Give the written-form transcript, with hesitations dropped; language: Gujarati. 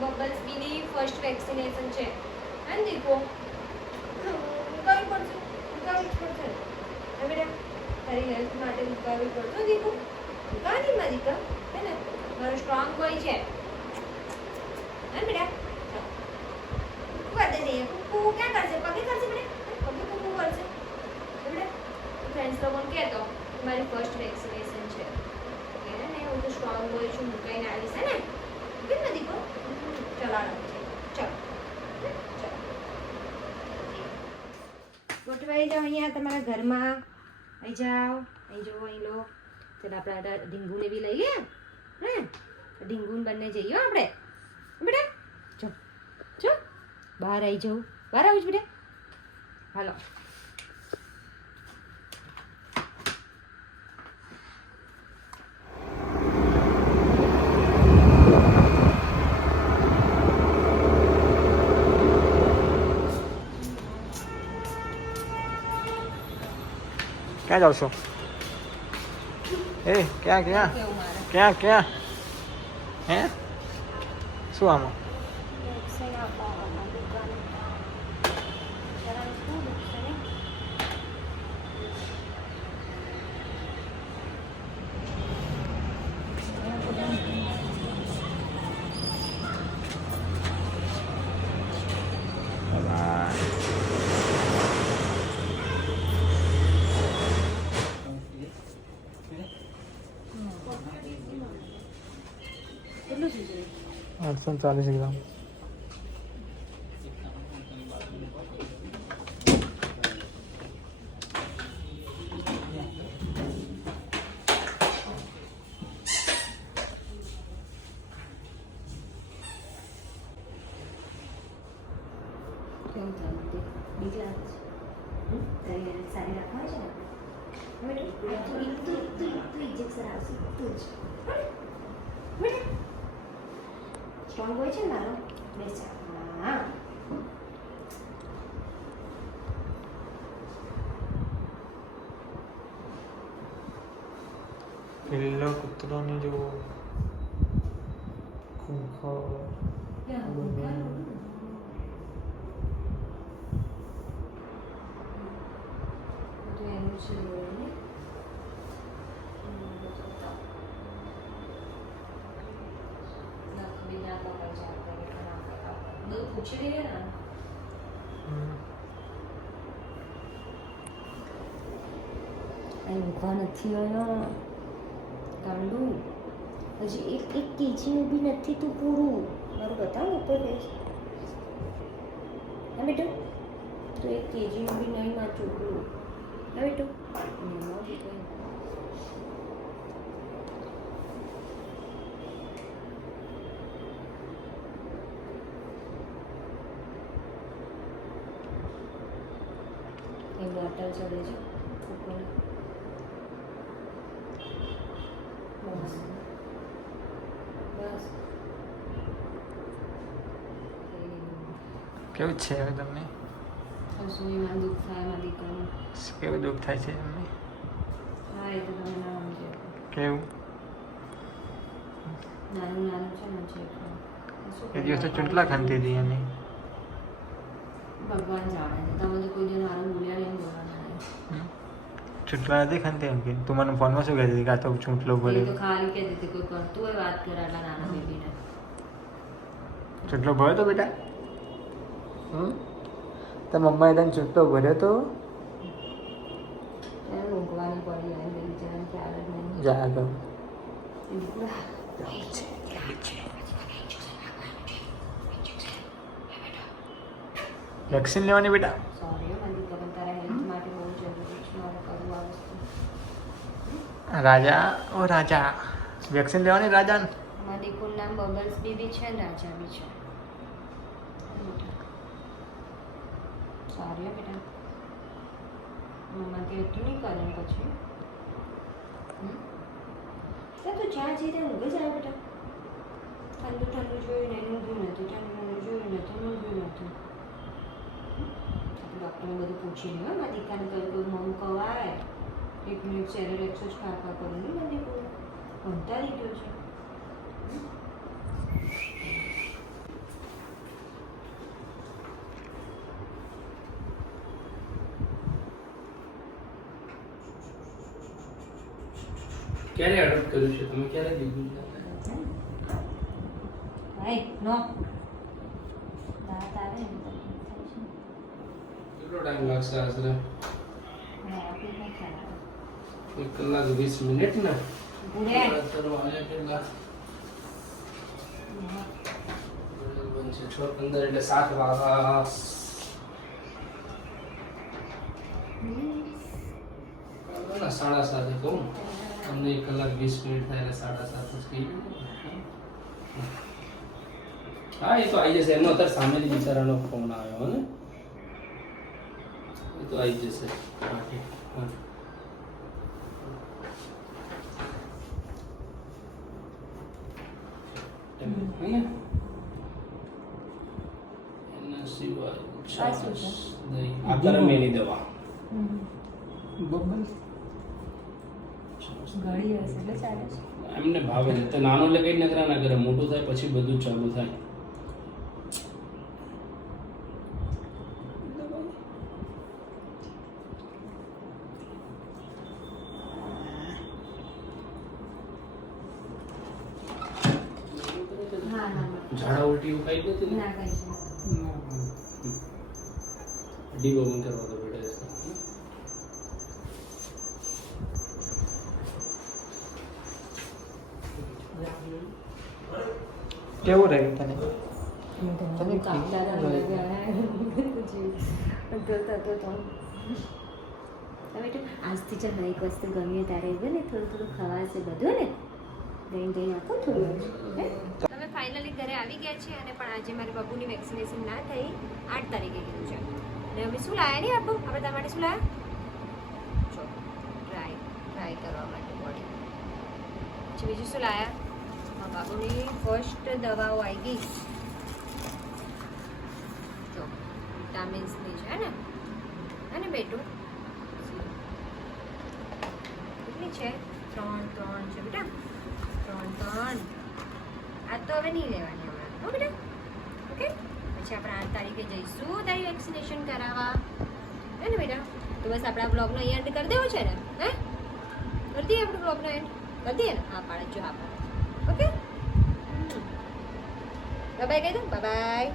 બબલ્સ બીની ફર્સ્ટ વેક્સિનેશન છે હે ને દીકો ઉકાવી પડશે હવે બેટા તારી હેલ્થ માટે ઉકાવી પડશે દીકો ઉકાની માં દીકા હે ને મારો સ્ટ્રોંગ બોય છે હે બેટા कर दे कुकू क्या करसे पगे करसे बेटे पगे कुकू करसे बेटे फ्रेंड्स लोगों ने कहतो तुम्हारी फर्स्ट वैक्सीनेशन છે કે ને હું તો સ્ટ્રોંગ બોય છું મુકાઈને આવી છે ને કેમ નથી કો ચલાડો ચલો ચલો ગોઠવાઈ જાઓ અહીંયા તમારા ઘરમાં આવી જાઓ અહીં જો અહીં લો ચાલ આપણે ઢીંગુને બી લઈ લે હે ઢીંગુન બંને જઈએ આપણે બેટા જો જો બહાર આવી જાઉં બહાર આવું છું બેટા હાલો ક્યાં જાવ છો એ ક્યાં ક્યાં ક્યાં ક્યાં હે શું આમાં કેટલું છે 840 ગ્રામ કેવું ચાલતું બીક લાગે છે તારી સારી રાખવા છે ને તું ઇન્જેક્શન આવશે તું જ સ્ટ્રોંગ હોય છે ને મારો બેસ હા પેલો કૂતરોની જો ખૂંખો પૂછી લઈએ ને અહીં ઊંઘવા નથી આવ્યો ગાંડુ હજી એક કેજીનું બી નથી તું પૂરું મારું બતાવ ઉપર ફેસ હા બેટો તો એક કેજીનું બી નહીં માં ચોકલું હા બેટો એ બોટલ ચડે છે ઉપર બસ બસ કેવું છે હવે તમને રસોઈમાં દુઃખ થાય મારી દીકરાનું કેવું દુઃખ થાય છે એમને હા એ તો તમે ના સમજો કેવું નાનું નાનું છે ને છે એ દિવસે ચૂંટલા ખાંતી હતી એની ભગવાન જાણે છે તમે તો કોઈ દિન હારું બોલ્યા નહીં બોલવાના ચૂંટલા નથી ખાંતી એમ કે તું મને ફોનમાં શું કહેતી હતી કે આ તો ચૂંટલો એ ભર્યો તો ખાલી કહેતી હતી કોઈ કરતું હોય વાત કરે આટલા નાના બેબીને ચૂંટલો ભર્યો તો બેટા તો મમ્માએ તને ચૂંટલો ભર્યો તો એને ઊંઘવાની પડી અને બિચારાને ખ્યાલ જ નહીં જા તો એ દીકરા વેક્સિન લેવાની બેટા સોરી મારી દીકરા તારા હેલ્થ માટે બહુ જરૂરી છે મારે કરવું આ વસ્તુ રાજા ઓ રાજા વેક્સિન લેવાની રાજા મારા દીકુનું નામ બબલ્સ બેબી છે ને રાજા બી છે સોરી બેટા મમ્માથી એટલું નહીં કરે પછી તો જ્યાં જઈ ત્યાં ઊંઘે જાય બેટા ઠંડુ ઠંડુ જોઈને ઊંઘ્યું નથી ઠંડુ જોયું નથી ઊંઘ્યું નથી ડૉક્ટરને બધું પૂછી લ્યો મારી દીકરાને કહ્યું કોઈ મમ કવાય 1 મિનિટ સેરેલેક્સ જ ખાખા કરું નહીં મને કંટાળી ગયો છે ક્યારે એડપ્ટ કર્યું છે તમે? ક્યારે લીધું છે? ભાઈ નો દાંત આવે ને તો કેટલો ટાઈમ લાગશે આશરે? હા આપી ન ખાવા 1 કલાક 20 મિનિટ ને? ગુરે ચલો આજે કેટલા? બનશે 6:15 એટલે 7 વાગ્યા. ના 7:30 કહું તમને 1 કલાક 20 મિનિટ થાય એટલે 7:30 જ કહી દઉં. હા એ તો આવી જશે. એનો અત્યારે સામેની બિચારાનો ફોન આવ્યો ને, એ તો આવી જશે. હા ઠીક. હા એના સિવાય આ શું છે? દહીં આ ગરમીની દવા. ઘડી હશે એટલે ચાલે છે એમને ભાવે છે તો નાનો એટલે કઈ નકરા ના કરે, મોટું થાય પછી બધું ચાલુ થાય. હા હા ઝાડા ઉલટી એવું કઈ નથી ને? ના કઈ ડીબો બંધ કરવા તો બેટા કેવું રહ્યું તને? તને કાપતા આજથી ચાલ એક વસ્તુ ગમે તારે ને થોડું થોડું ખવાશે બધું ને દહીં દહીં આપો થોડું. તમે ફાઇનલી ઘરે આવી ગયા છે અને પણ આજે મારી બાબુની વેક્સિનેશન ના થઈ 8 તારીખે કીધું છે અને અમે શું લાયા નહીં આપો આપણે તમારા માટે શું લાયા જો ટ્રાય કરવા માટે બોડી. પછી બીજું શું લાયા બાબુની ફર્સ્ટ દવાઓ આવી ગઈ જો વિટામિન્સની છે ને અને બેટું કેટલી છે 3 છે બેટા 3 આ તો હવે નહીં લેવાની હમણાં હો બેટા ઓકે. પછી આપણે 8 તારીખે જઈશું તારી વેક્સિનેશન કરાવવા હે ને બેટા. તો બસ આપણા બ્લોગનો અહીં એન્ડ કરી દેવો છે ને હે કરી દઈએ આપણો બ્લોગનો એન્ડ કરી દઈએ ને હા પાડે જો હા પાડે ઓકે બાય બાય કહી દો બાય બાય.